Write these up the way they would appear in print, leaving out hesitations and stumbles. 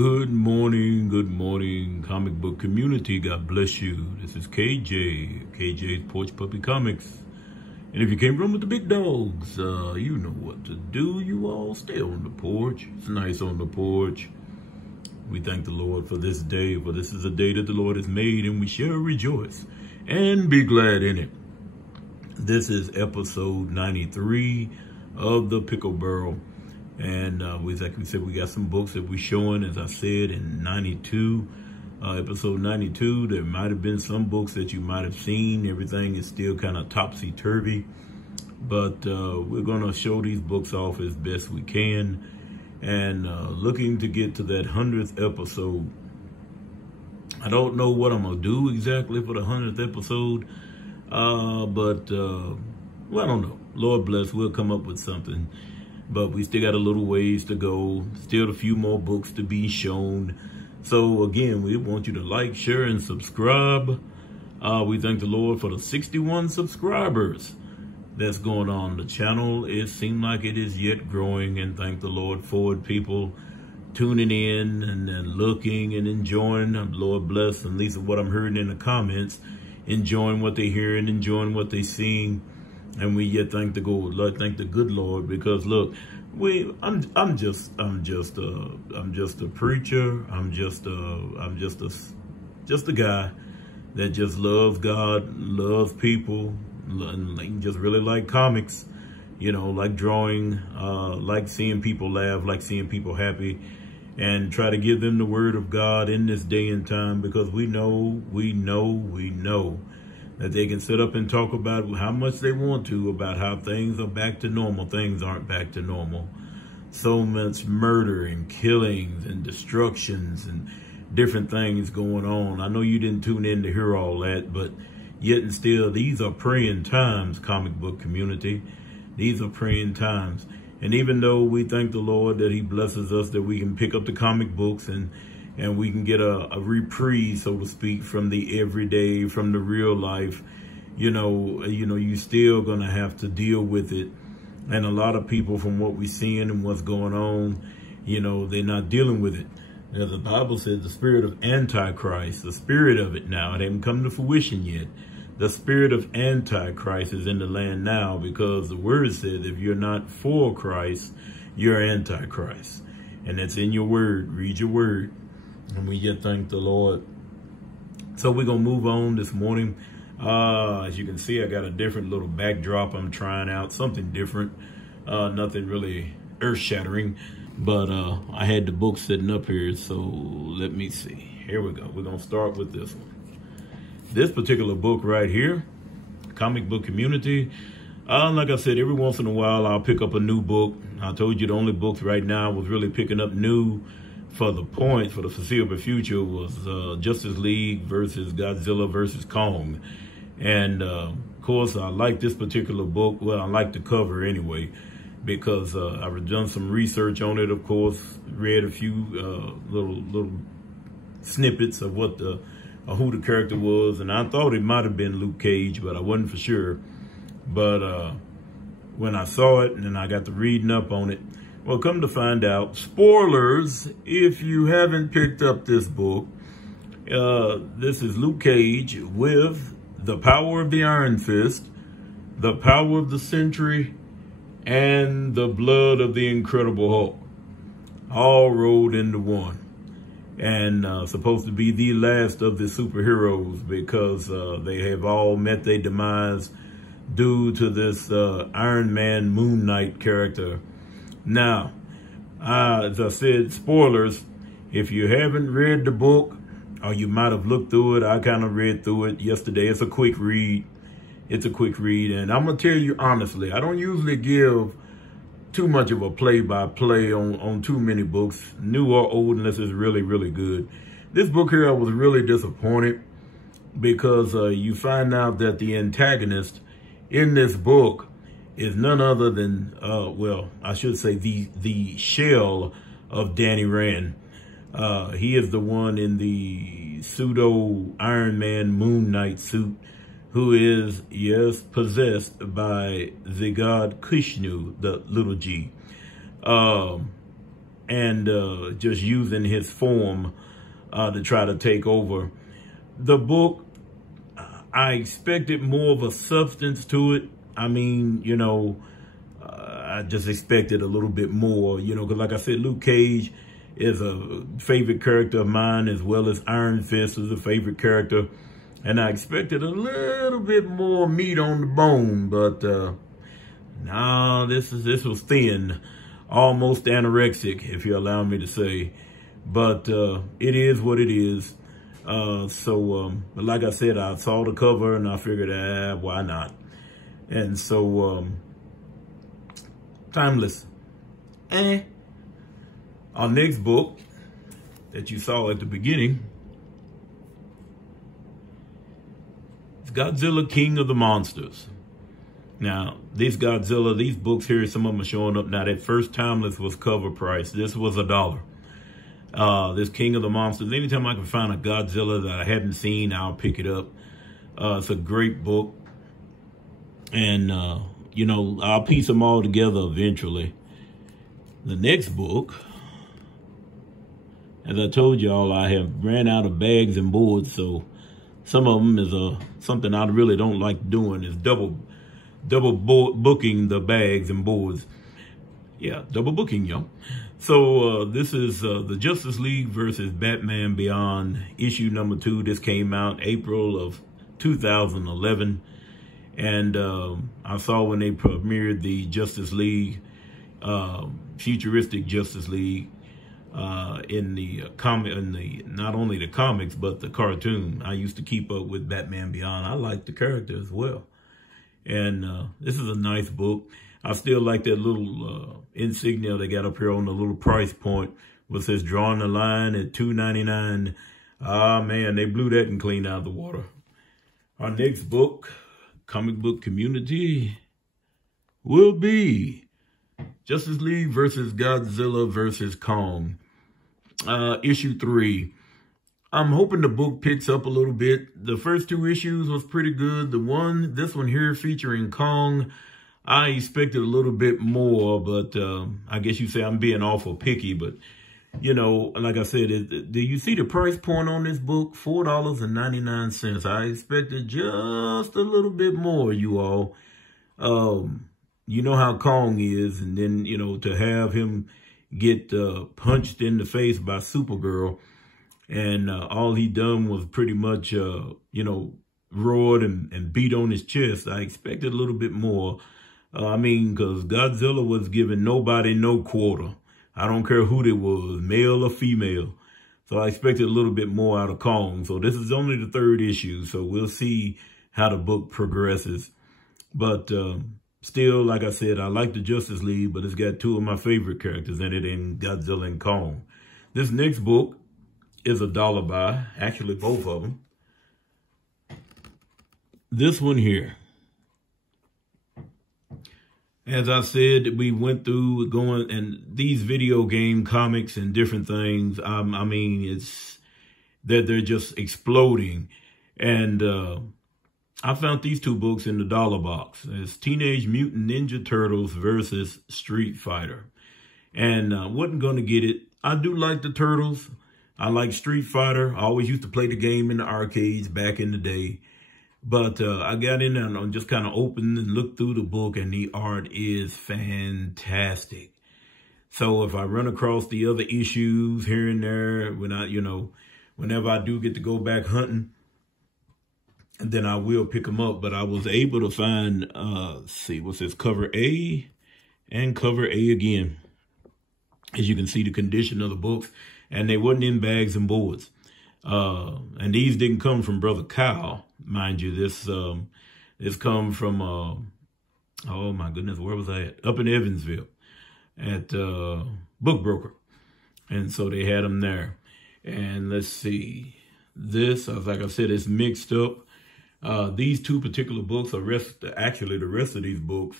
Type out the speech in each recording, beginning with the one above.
good morning, comic book community. God bless you. This is KJ's Porch Puppy Comics. And if you came from with the big dogs, you know what to do. You all stay on the porch. It's nice on the porch. We thank the Lord for this day, for this is a day that the Lord has made, and we shall rejoice and be glad in it. This is episode 93 of the Pickle Barrel. And like we said, we got some books that we're showing, as I said, in episode 92. There might have been some books that you might have seen. Everything is still kind of topsy-turvy. But we're going to show these books off as best we can. And looking to get to that 100th episode. I don't know what I'm going to do exactly for the 100th episode. Well, I don't know. Lord bless, we'll come up with something. But we still got a little ways to go. Still a few more books to be shown. So again, we want you to like, share, and subscribe. We thank the Lord for the 61 subscribers that's going on the channel. It seems like it is yet growing, and thank the Lord for it. People tuning in and looking and enjoying. Lord bless, at least what I'm hearing in the comments, enjoying what they're hearing, enjoying what they're seeing. And we yet thank the good Lord, because look, I'm just a preacher. I'm just a guy that just loves God, loves people, and just really like comics, you know, like drawing, like seeing people laugh, like seeing people happy, and try to give them the word of God in this day and time, because we know that they can sit up and talk about how much they want to, about how things are back to normal. Things aren't back to normal. So much murder and killings and destructions and different things going on. I know you didn't tune in to hear all that, but yet and still, these are praying times, comic book community. These are praying times. And even though we thank the Lord that he blesses us, that we can pick up the comic books and we can get a reprieve, so to speak, from the everyday, from the real life, you know, you still gonna have to deal with it. And a lot of people, from what we're seeing and what's going on, you know, they're not dealing with it. As the Bible says, the spirit of Antichrist, the spirit of it now, it hasn't come to fruition yet. The spirit of Antichrist is in the land now, because the word says if you're not for Christ, you're Antichrist. And that's in your word. Read your word. And we just thank the Lord. So we're going to move on this morning. As you can see, I got a different little backdrop. I'm trying out something different. Nothing really earth-shattering. But I had the book sitting up here. So let me see. Here we go. We're going to start with this one. This particular book right here, Comic Book Community. Like I said, every once in a while, I'll pick up a new book. I told you the only books right now I was really picking up new for the foreseeable future was Justice League versus Godzilla versus Kong. And of course, I like this particular book. Well, I like the cover anyway, because I've done some research on it, of course, read a few little snippets of what who the character was, and I thought it might have been Luke Cage, but I wasn't for sure. But when I saw it and then I got to reading up on it, well, come to find out, spoilers, if you haven't picked up this book, this is Luke Cage with the power of the Iron Fist, the power of the Century, and the blood of the Incredible Hulk, all rolled into one. And supposed to be the last of the superheroes, because they have all met their demise due to this Iron Man Moon Knight character. Now, as I said, spoilers, if you haven't read the book, or you might have looked through it, I kind of read through it yesterday. It's a quick read. It's a quick read. And I'm going to tell you honestly, I don't usually give too much of a play-by-play on too many books, new or old, unless it's really, really good. This book here, I was really disappointed, because you find out that the antagonist in this book is none other than, well, I should say the shell of Danny Rand. He is the one in the pseudo Iron Man Moon Knight suit, who is, yes, possessed by the god Kushnu, the little g. and just using his form to try to take over. The book, I expected more of a substance to it. I mean, you know, I just expected a little bit more, you know, because like I said, Luke Cage is a favorite character of mine, as well as Iron Fist is a favorite character. And I expected a little bit more meat on the bone, but no, this was thin, almost anorexic, if you allow me to say. But it is what it is. But like I said, I saw the cover and I figured, why not? And so, timeless. Our next book that you saw at the beginning is Godzilla, King of the Monsters. Now, these books here, some of them are showing up now. That first timeless was cover price. This was $1. This King of the Monsters. Anytime I can find a Godzilla that I hadn't seen, I'll pick it up. It's a great book. And, you know, I'll piece them all together eventually. The next book, as I told y'all, I have ran out of bags and boards. So some of them is something I really don't like doing, is double booking the bags and boards. Yeah, double booking, y'all. So this is the Justice League versus Batman Beyond, issue number 2. This came out April of 2011. And I saw when they premiered the Justice League, futuristic Justice League, in the not only the comics, but the cartoon. I used to keep up with Batman Beyond. I like the character as well. And this is a nice book. I still like that little insignia they got up here on the little price point, which says drawing the line at $2.99. Ah, man, they blew that and cleaned out the water. Our next book, comic book community, will be Justice League versus Godzilla versus Kong, issue 3. I'm hoping the book picks up a little bit. The first 2 issues was pretty good. This one here featuring Kong, I expected a little bit more, but I guess you say I'm being awful picky. But, you know, like I said, do you see the price point on this book? $4.99. I expected just a little bit more, you all. You know how Kong is, and then, you know, to have him get punched in the face by Supergirl, and all he done was pretty much, you know, roared and beat on his chest. I expected a little bit more. I mean, because Godzilla was giving nobody no quarter. I don't care who they was, male or female. So I expected a little bit more out of Kong. So this is only the 3rd issue, so we'll see how the book progresses. But still, like I said, I like the Justice League, but it's got 2 of my favorite characters in it, in Godzilla and Kong. This next book is $1 buy, actually both of them. This one here. As I said, we went through going, and these video game comics and different things, I mean, it's that they're just exploding. And I found these 2 books in the $1 box. It's Teenage Mutant Ninja Turtles versus Street Fighter. And wasn't going to get it. I do like the Turtles. I like Street Fighter. I always used to play the game in the arcades back in the day. But I got in there and just kind of opened and looked through the book, and the art is fantastic. So if I run across the other issues here and there, whenever I do get to go back hunting, then I will pick them up. But I was able to find, see, what's this, cover A and cover A again. As you can see, the condition of the books, and they wasn't in bags and boards. And these didn't come from Brother Kyle, mind you. This come from, oh my goodness, where was I at? Up in Evansville at Book Broker. And so they had them there. And let's see, this, like I said, it's mixed up. These 2 particular books actually the rest of these books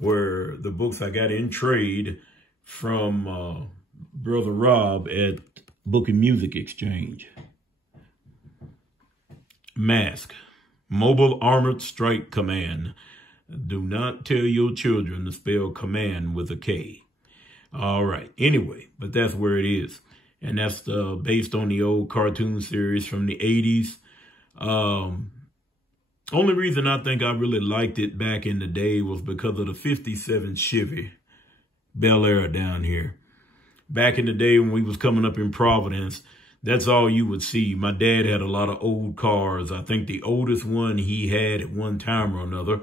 were the books I got in trade from Brother Rob at Book and Music Exchange. Mask, Mobile Armored Strike Command. Do not tell your children to spell command with a K. All right. Anyway, but that's where it is. And that's based on the old cartoon series from the 80s. Only reason I think I really liked it back in the day was because of the 57 Chevy Bel Air down here. Back in the day when we was coming up in Providence, that's all you would see. My dad had a lot of old cars. I think the oldest one he had at one time or another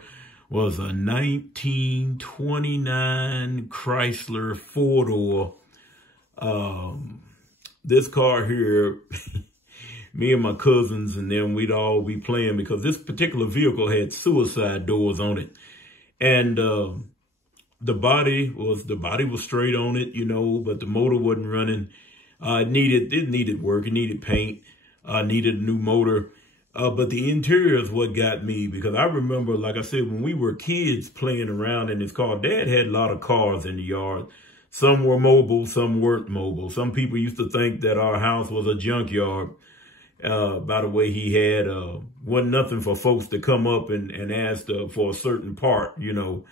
was a 1929 Chrysler four-door. This car here, me and my cousins and them, we'd all be playing because this particular vehicle had suicide doors on it. And the body was straight on it, you know, but the motor wasn't running. It needed work. It needed paint. Needed a new motor. But the interior is what got me, because I remember, like I said, when we were kids playing around in this car, Dad had a lot of cars in the yard. Some were mobile, some weren't mobile. Some people used to think that our house was a junkyard. By the way, he had, wasn't nothing for folks to come up and ask for a certain part, you know.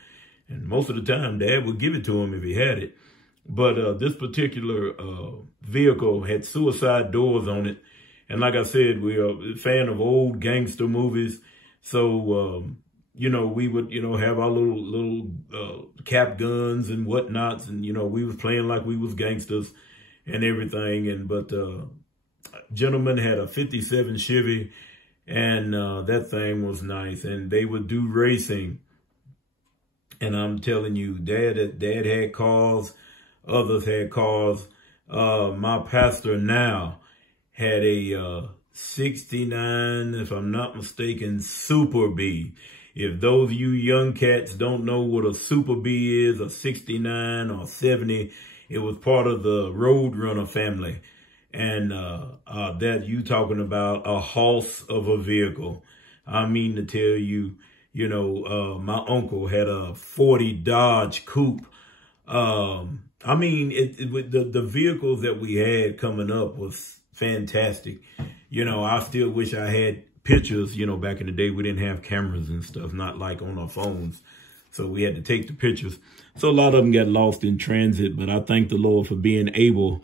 And most of the time, Dad would give it to him if he had it. But this particular vehicle had suicide doors on it. And like I said, we're a fan of old gangster movies. So, you know, we would, you know, have our little cap guns and whatnots. And, you know, we was playing like we was gangsters and everything. And but gentleman had a 57 Chevy, and that thing was nice. And they would do racing. And I'm telling you, Dad had cars. Others had cars. My pastor now had a 69, if I'm not mistaken, Super B. If those of you young cats don't know what a Super B is, a 69 or 70, it was part of the Roadrunner family. And that you talking about a horse of a vehicle. I mean to tell you, you know, my uncle had a 40 Dodge Coupe. I mean, the vehicles that we had coming up was fantastic. You know, I still wish I had pictures. You know, back in the day, we didn't have cameras and stuff, not like on our phones. So we had to take the pictures. So a lot of them got lost in transit, but I thank the Lord for being able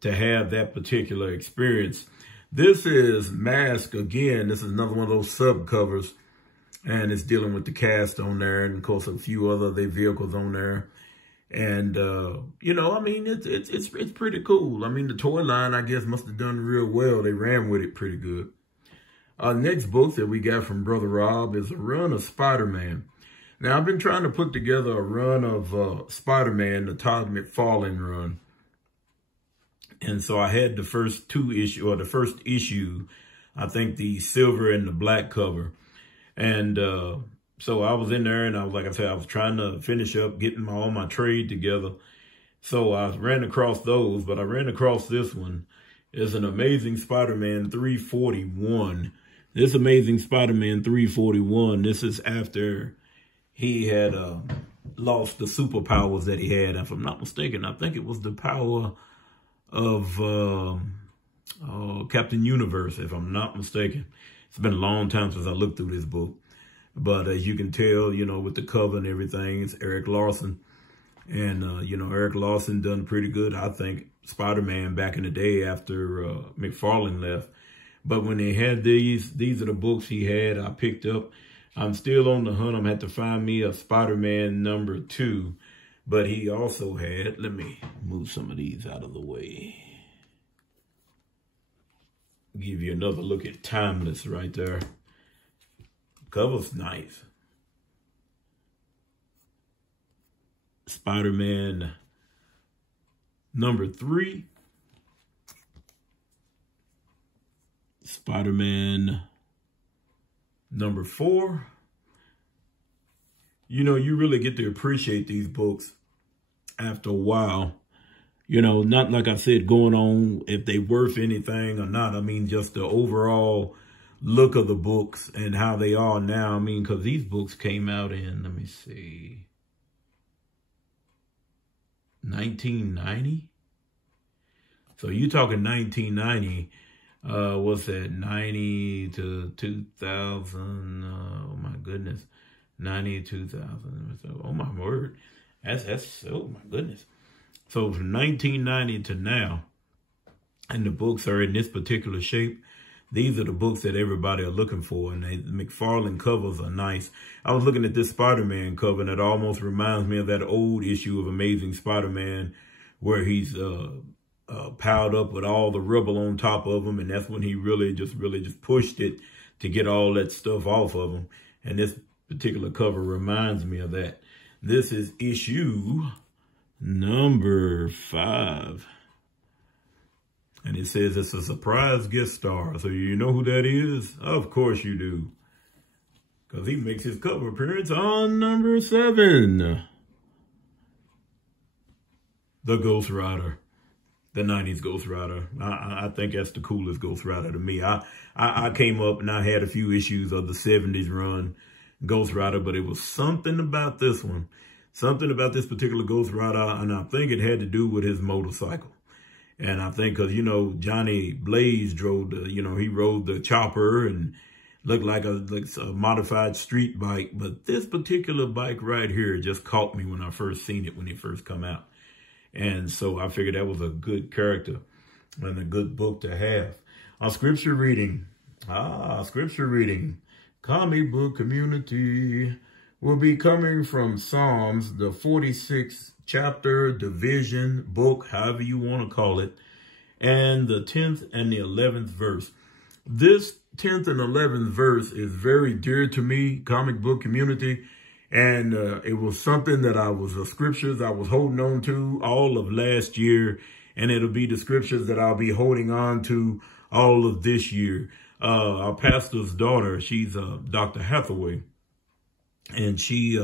to have that particular experience. This is Mask again. This is another one of those sub covers, and it's dealing with the cast on there, and of course a few other vehicles on there. And, you know, I mean, it's pretty cool. I mean, the toy line, I guess, must have done real well. They ran with it pretty good. Our next book that we got from Brother Rob is a run of Spider-Man. Now, I've been trying to put together a run of Spider-Man, the Todd McFarlane run. And so I had the first issue, I think the silver and the black cover. And, so I was in there, and I was, like I said, I was trying to finish up getting all my trade together. So I ran across those, but I ran across this one. It's an Amazing Spider-Man 341. This Amazing Spider-Man 341, this is after he had lost the superpowers that he had. If I'm not mistaken, I think it was the power of Captain Universe, if I'm not mistaken. It's been a long time since I looked through this book. But as you can tell, you know, with the cover and everything, it's Eric Larson. And, you know, Eric Larson done pretty good, I think, Spider-Man back in the day after McFarlane left. But when they had these are the books he had, I picked up. I'm still on the hunt. I'm going to have to find me a Spider-Man #2. But he also had, let me move some of these out of the way. Give you another look at Timeless right there. Cover's nice. Spider-Man #3. Spider-Man #4. You know, you really get to appreciate these books after a while. You know, not like I said, going on if they worth anything or not. I mean, just the overall look of the books and how they are now. I mean, because these books came out in, let me see, 1990. So you talking 1990, what's that, 90 to 2000, oh my goodness, 90 to 2000, oh my word, that's, oh my goodness. So from 1990 to now, and the books are in this particular shape, these are the books that everybody are looking for, and the McFarlane covers are nice. I was looking at this Spider-Man cover, and it almost reminds me of that old issue of Amazing Spider-Man where he's piled up with all the rubble on top of him, and that's when he really just pushed it to get all that stuff off of him. And this particular cover reminds me of that. This is issue number 5. And it says it's a surprise guest star. So you know who that is? Of course you do. Because he makes his cover appearance on number 7. The Ghost Rider. The 90s Ghost Rider. I think that's the coolest Ghost Rider to me. I came up and I had a few issues of the 70s run Ghost Rider, but it was something about this one. Something about this particular Ghost Rider, and I think it had to do with his motorcycle. And I think because, you know, Johnny Blaze drove the, you know, he rode the chopper and looked like a modified street bike. But this particular bike right here just caught me when I first seen it, when it first come out. And so I figured that was a good character and a good book to have. Our scripture reading. Scripture reading. Comic book community will be coming from Psalms, the 46th chapter, division, book, however you want to call it, and the 10th and the 11th verse. This 10th and 11th verse is very dear to me, comic book community, and it was something that the scriptures I was holding on to all of last year, and it'll be the scriptures that I'll be holding on to all of this year. Our pastor's daughter, she's Dr. Hathaway, and she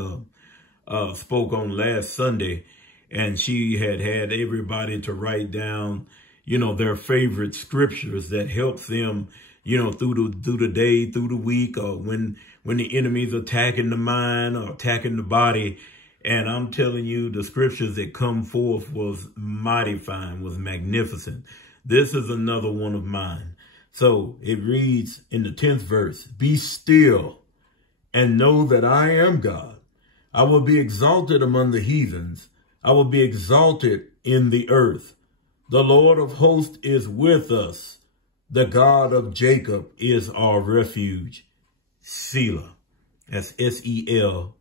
spoke on last Sunday, and she had everybody to write down, you know, their favorite scriptures that helps them, you know, through the day, through the week, or when the enemy's attacking the mind or attacking the body. And I'm telling you, the scriptures that come forth was mighty fine, was magnificent. This is another one of mine. So it reads in the 10th verse, "Be still and know that I am God. I will be exalted among the heathens. I will be exalted in the earth. The Lord of hosts is with us. The God of Jacob is our refuge." Selah. That's S-E-L-A-H.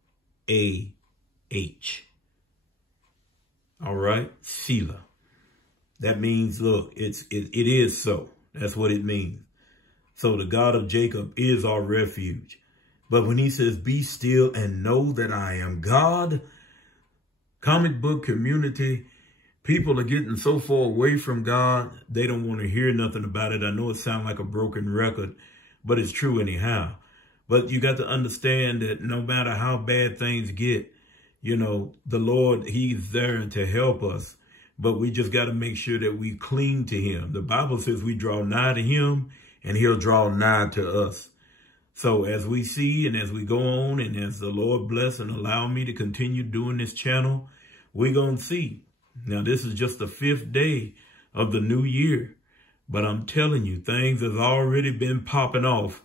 All right. Selah. That means, look, it is so. That's what it means. So the God of Jacob is our refuge. But when he says, "Be still and know that I am God," comic book community, people are getting so far away from God, they don't want to hear nothing about it. I know it sounds like a broken record, but it's true anyhow. But you got to understand that no matter how bad things get, you know, the Lord, he's there to help us. But we just got to make sure that we cling to him. The Bible says we draw nigh to him and he'll draw nigh to us. So as we see and as we go on and as the Lord bless and allow me to continue doing this channel, we're going to see. Now, this is just the 5th day of the new year. But I'm telling you, things have already been popping off.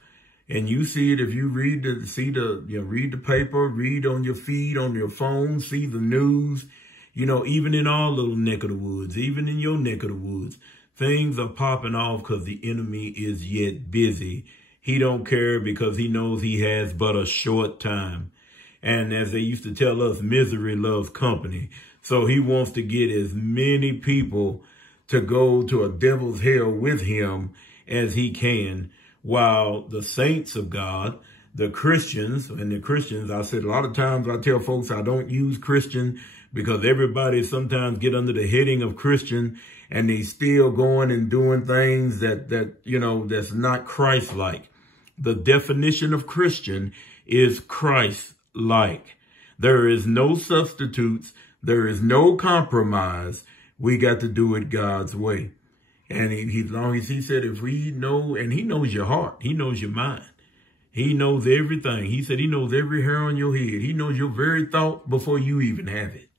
And you see it if you read read the paper, read on your feed, on your phone, see the news. You know, even in our little neck of the woods, even in your neck of the woods, things are popping off because the enemy is yet busy. He don't care because he knows he has but a short time. And as they used to tell us, misery loves company. So he wants to get as many people to go to a devil's hell with him as he can, while the saints of God, the Christians, I said a lot of times I tell folks I don't use Christian because everybody sometimes get under the heading of Christian and they still going and doing things that you know, that's not Christ-like. The definition of Christian is Christ-like. There is no substitutes. There is no compromise. We got to do it God's way. And as long as he said, if we know, and he knows your heart, he knows your mind. He knows everything. He said he knows every hair on your head. He knows your very thought before you even have it.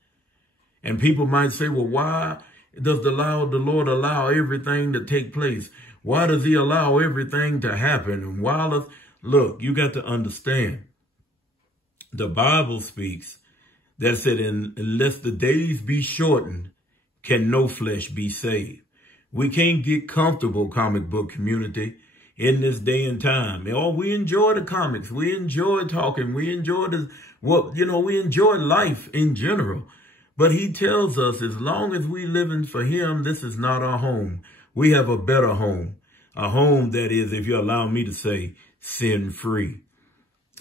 And people might say, well, why does the Lord allow everything to take place? Why does he allow everything to happen? And look, you got to understand. The Bible speaks that said, unless the days be shortened, can no flesh be saved. We can't get comfortable, comic book community, in this day and time. Oh, we enjoy the comics. We enjoy talking. We enjoy we enjoy life in general. But he tells us as long as we living for him, this is not our home. We have a better home. A home that is, if you allow me to say, sin-free.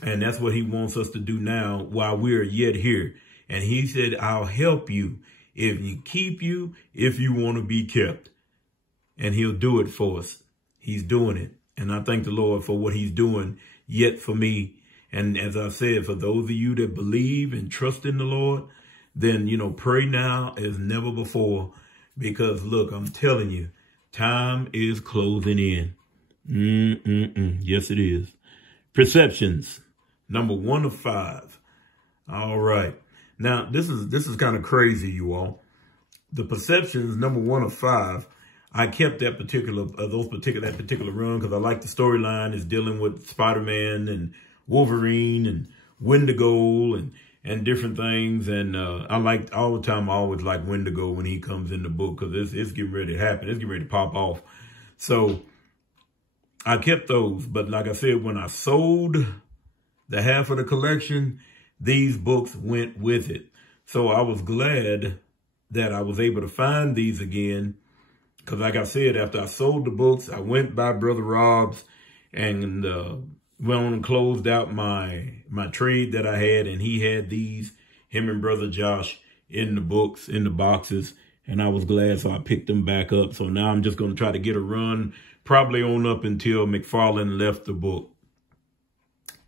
And that's what he wants us to do now while we're yet here. And he said, I'll help you if you want to be kept. And he'll do it for us. He's doing it. And I thank the Lord for what he's doing yet for me. And as I said, for those of you that believe and trust in the Lord, then, pray now as never before. Because look, I'm telling you, time is closing in. Yes, it is. Perceptions, number 1 of 5. All right. Now, this is kind of crazy, you all. The perceptions, number 1 of 5. I kept that particular run because I like the storyline is dealing with Spider-Man and Wolverine and Wendigo and different things. And I always like Wendigo when he comes in the book because it's getting ready to happen. It's getting ready to pop off. So I kept those. But like I said, when I sold the half of the collection, these books went with it. So I was glad that I was able to find these again. Because like I said, after I sold the books, I went by Brother Rob's and went on and closed out my trade that I had. And he had these, him and Brother Josh, in the books, in the boxes. And I was glad, so I picked them back up. So now I'm just going to try to get a run, probably on up until McFarlane left the book.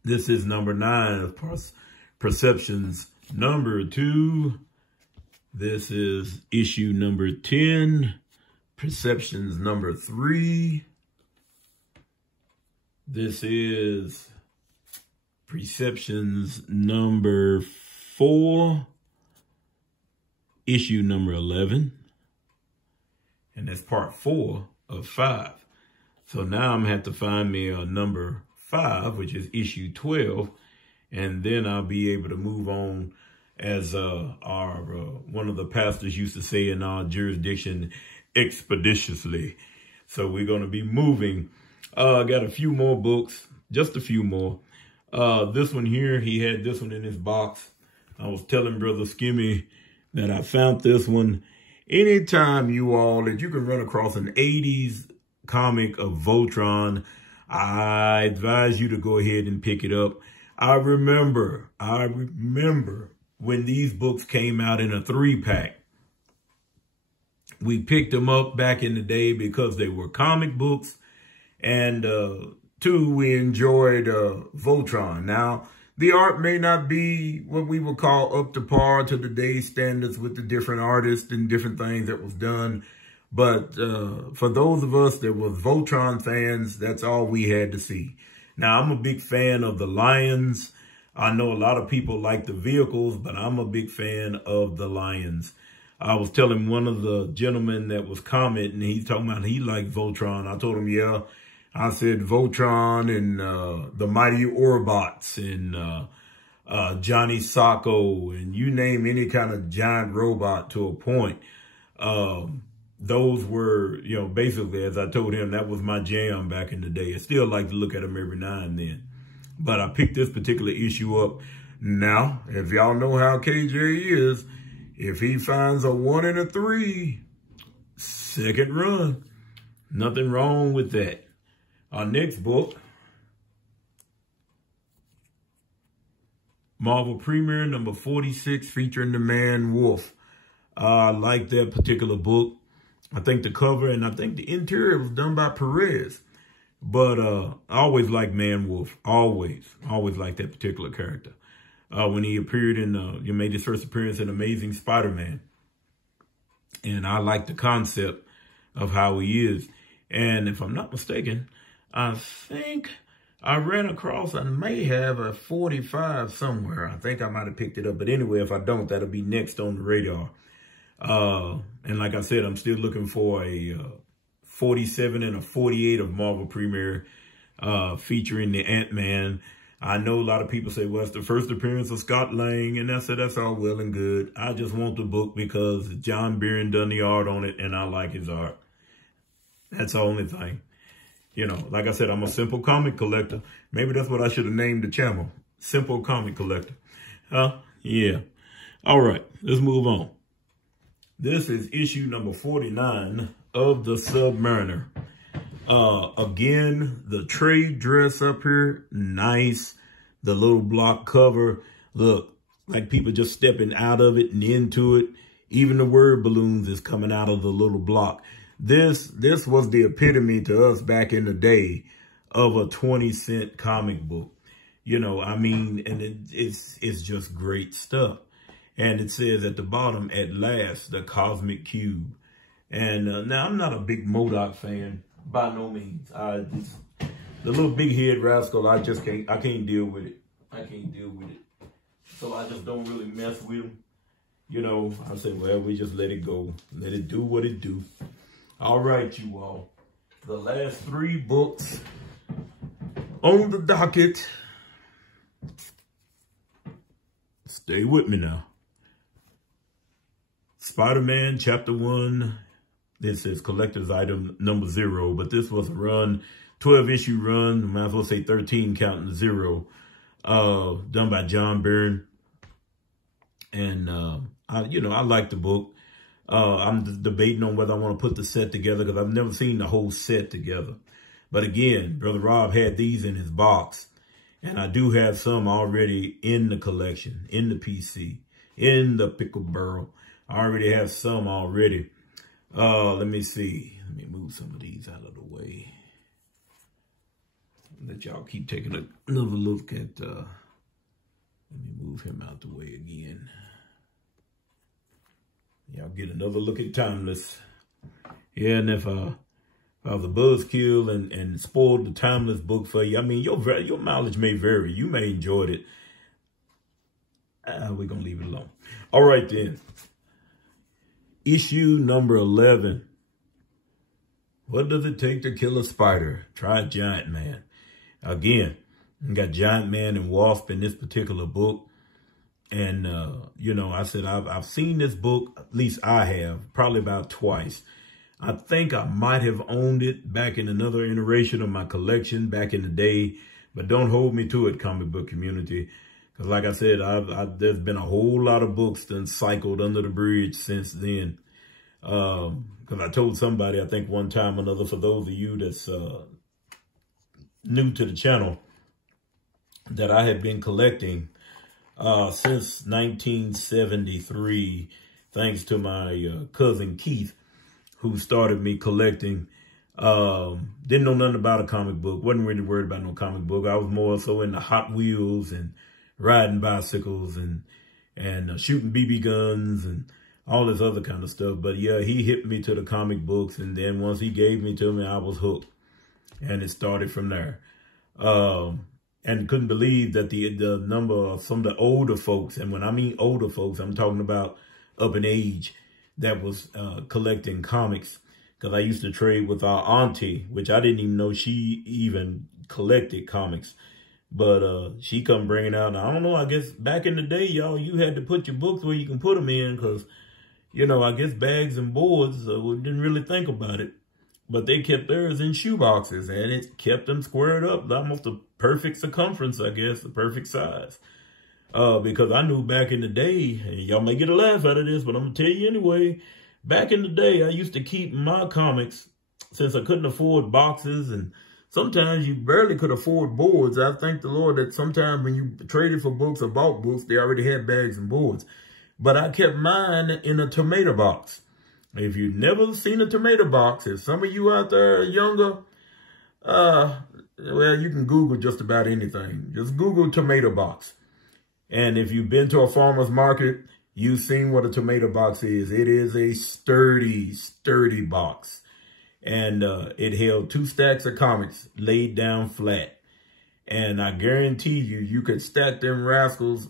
This is number 9 of Perceptions. Number 2, this is issue number 10. Perceptions number 3. This is Perceptions number 4. Issue number 11. And that's part 4 of 5. So now I'm going to have to find me a number 5, which is issue 12. And then I'll be able to move on as one of the pastors used to say in our jurisdiction, expeditiously. So we're going to be moving. I got a few more books, just a few more. This one here, he had this one in his box. I was telling Brother Skimmy that I found this one. Anytime you all that you can run across an 80s comic of Voltron, I advise you to go ahead and pick it up. I remember when these books came out in a 3-pack. We picked them up back in the day because they were comic books. And 2, we enjoyed Voltron. Now, the art may not be what we would call up to par to today's standards with the different artists and different things that was done. But for those of us that was Voltron fans, that's all we had to see. Now, I'm a big fan of the lions. I know a lot of people like the vehicles, but I'm a big fan of the lions. I was telling one of the gentlemen that was commenting, he's talking about he liked Voltron. I told him, yeah. I said Voltron and the Mighty Orbots and Johnny Sacco and you name any kind of giant robot to a point. Those were, basically, as I told him, that was my jam back in the day. I still like to look at them every now and then. But I picked this particular issue up. Now, if y'all know how KJ is, if he finds a 1 and a 3, second run. Nothing wrong with that. Our next book, Marvel Premiere number 46, featuring the Man Wolf. I like that particular book. I think the cover and I think the interior was done by Perez. But I always liked Man Wolf. Always liked that particular character. When he appeared he made his first appearance in Amazing Spider-Man. And I like the concept of how he is. And if I'm not mistaken, I think I ran across, I may have a 45 somewhere. I think I might have picked it up. But anyway, if I don't, that'll be next on the radar. And like I said, I'm still looking for a 47 and a 48 of Marvel Premiere featuring the Ant-Man. I know a lot of people say, well, it's the first appearance of Scott Lang, and I said, that's all well and good. I just want the book because John Byrne done the art on it, and I like his art. That's the only thing. You know, like I said, I'm a simple comic collector. Maybe that's what I should have named the channel. Simple Comic Collector. Yeah. All right, let's move on. This is issue number 49 of the Submariner. Again, the trade dress up here, nice. The little block cover, look, like people just stepping out of it and into it. Even the word balloons is coming out of the little block. This was the epitome to us back in the day of a 20-cent comic book. You know, I mean, and it's just great stuff. And it says at the bottom, at last, the Cosmic Cube. And now I'm not a big MODOK fan. By no means. The little big head rascal, I can't deal with it. I can't deal with it. So I just don't really mess with him. You know, I say, well, we just let it go. Let it do what it do. All right, you all. The last 3 books on the docket. Stay with me now. Spider-Man Chapter 1. This is collector's item number 0, but this was a run, 12-issue run, might as well say 13 counting 0, done by John Byrne. And, I like the book. I'm debating on whether I want to put the set together because I've never seen the whole set together. But again, Brother Rob had these in his box. And I do have some already in the collection, in the PC, in the Pickle Barrel. I already have some already. Let me see. Let me move some of these out of the way. Let y'all keep taking another look at, let me move him out the way again. Y'all get another look at Timeless. Yeah, and if I was a buzzkill and spoiled the Timeless book for you, I mean, your mileage may vary. You may enjoy it. We're going to leave it alone. All right, then. Issue number 11. What does it take to kill a spider? Try Giant Man. Again, you got Giant Man and Wasp in this particular book. And, I said, I've seen this book, at least I have, probably about twice. I think I might have owned it back in another iteration of my collection back in the day. But don't hold me to it, comic book community. Because like I said, there's been a whole lot of books that cycled under the bridge since then. Because I told somebody, I think one time or another, for those of you that's new to the channel, that I have been collecting since 1973, thanks to my cousin Keith, who started me collecting. Didn't know nothing about a comic book. Wasn't really worried about no comic book. I was more so into Hot Wheels and riding bicycles and shooting BB guns and all this other kind of stuff. But yeah, he hit me to the comic books. And then once he gave me to me, I was hooked. And it started from there. And couldn't believe that the number of some of the older folks, and when I mean older folks, I'm talking about up in age, that was collecting comics. Because I used to trade with our auntie, which I didn't even know she even collected comics. But she come bringing out, and I don't know, I guess back in the day, y'all, you had to put your books where you can put them in because, I guess bags and boards, we didn't really think about it. But they kept theirs in shoe boxes, and it kept them squared up, almost the perfect circumference, I guess, the perfect size. Because I knew back in the day, and y'all may get a laugh out of this, but I'm going to tell you anyway, back in the day, I used to keep my comics, since I couldn't afford boxes, and sometimes you barely could afford boards. I thank the Lord that sometimes when you traded for books or bought books, they already had bags and boards. But I kept mine in a tomato box. If you've never seen a tomato box, if some of you out there are younger, well, you can Google just about anything. Just Google tomato box. And if you've been to a farmer's market, you've seen what a tomato box is. It is a sturdy, sturdy box. And it held 2 stacks of comics laid down flat. And I guarantee you, you could stack them rascals,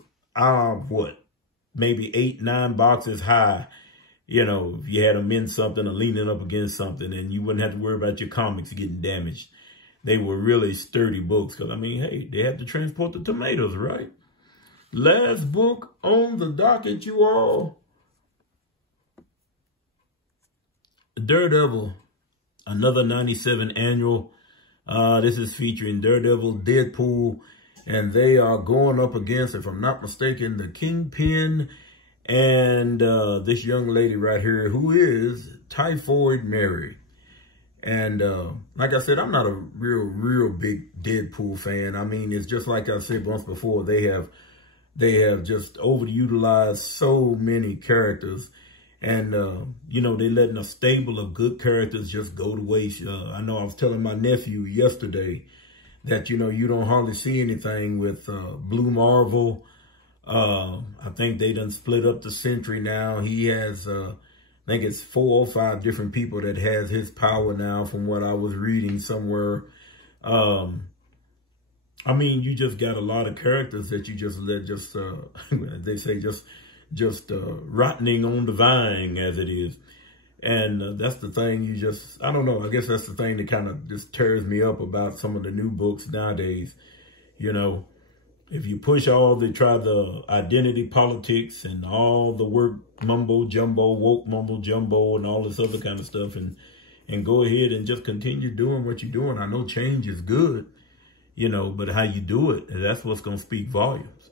maybe 8, 9 boxes high. If you had them in something or leaning up against something, and you wouldn't have to worry about your comics getting damaged. they were really sturdy books. Because, I mean, hey, they had to transport the tomatoes, right? Last book on the docket, you all. Daredevil, another 97 annual. This is featuring Daredevil, Deadpool, and they are going up against, if I'm not mistaken, the Kingpin and this young lady right here, who is Typhoid Mary. And like I said, I'm not a real big Deadpool fan. I mean, it's just like I said once before, they have just overutilized so many characters. And, you know, they letting a stable of good characters just go to waste. I know I was telling my nephew yesterday that, you know, you don't hardly see anything with Blue Marvel. I think they done split up the Sentry now. He has, I think it's 4 or 5 different people that has his power now from what I was reading somewhere. I mean, you just got a lot of characters that you just let they say just rotting on the vine as it is. And that's the thing I don't know. I guess that's the thing that kind of just tears me up about some of the new books nowadays. You know, if you push try the identity politics and all the word mumbo jumbo, woke mumbo jumbo and all this other kind of stuff and go ahead and just continue doing what you're doing. I know change is good, you know, but how you do it, that's what's going to speak volumes.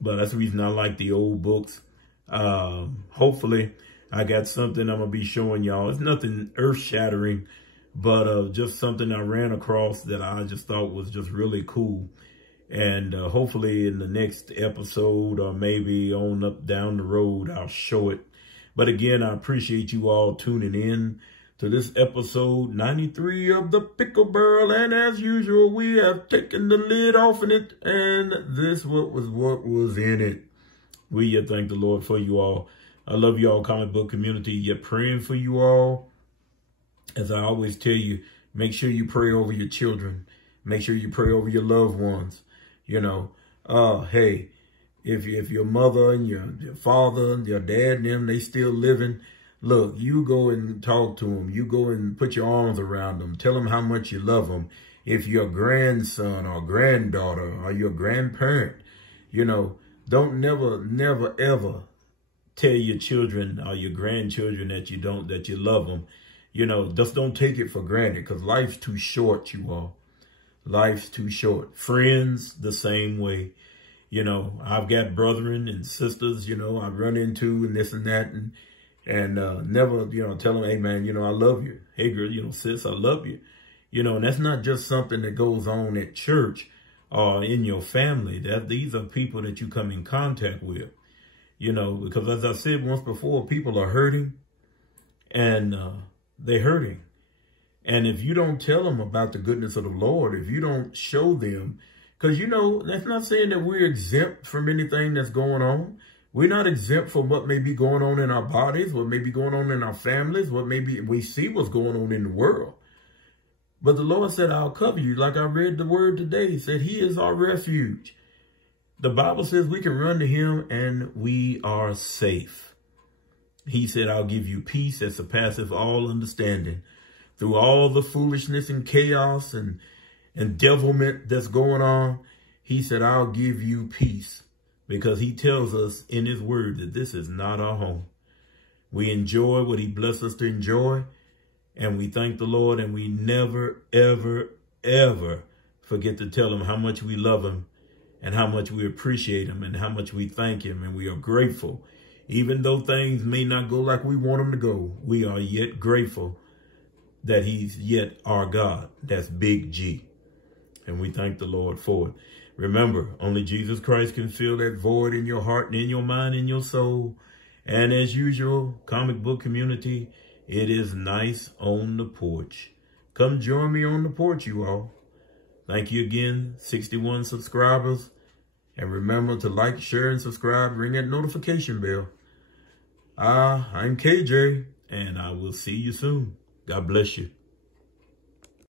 But that's the reason I like the old books. Hopefully I got something I'm going to be showing y'all. It's nothing earth-shattering, but just something I ran across that I just thought was just really cool. And hopefully in the next episode or maybe on up down the road, I'll show it. But again, I appreciate you all tuning in to this episode 93 of the Pickle Barrel. And as usual, we have taken the lid off in it. And this what was in it. We yet thank the Lord for you all. I love you all, comic book community. Yet praying for you all. As I always tell you, make sure you pray over your children. Make sure you pray over your loved ones. You know, hey, if your mother and your father and your dad and them, they still living, look, you go and talk to them. You go and put your arms around them. Tell them how much you love them. If your grandson or granddaughter or your grandparent, you know, don't never, ever tell your children or your grandchildren that you love them. You know, just don't take it for granted because life's too short, you all. Life's too short. Friends, the same way. You know, I've got brethren and sisters, you know, I run into and this and that and never, you know, tell them, hey, man, you know, I love you. Hey, girl, you know, sis, I love you. You know, and that's not just something that goes on at church or in your family. These are people that you come in contact with, you know, because as I said once before, people are hurting and they're hurting. And if you don't tell them about the goodness of the Lord, if you don't show them, because, you know, that's not saying that we're exempt from anything that's going on. We're not exempt from what may be going on in our bodies, what may be going on in our families, what maybe we see what's going on in the world. But the Lord said, I'll cover you. Like I read the word today, he said, he is our refuge. The Bible says we can run to him and we are safe. He said, I'll give you peace that surpasses all understanding. Through all the foolishness and chaos and devilment that's going on, he said, I'll give you peace. Because he tells us in his word that this is not our home. We enjoy what he blessed us to enjoy. And we thank the Lord, and we never, ever, ever forget to tell him how much we love him and how much we appreciate him and how much we thank him. And we are grateful. Even though things may not go like we want them to go, we are yet grateful that he's yet our God. That's big G. And we thank the Lord for it. Remember, only Jesus Christ can fill that void in your heart and in your mind and your soul. And as usual, comic book community, it is nice on the porch. Come join me on the porch, you all. Thank you again, 61 subscribers. And remember to like, share, and subscribe. Ring that notification bell. I'm KJ, and I will see you soon. God bless you.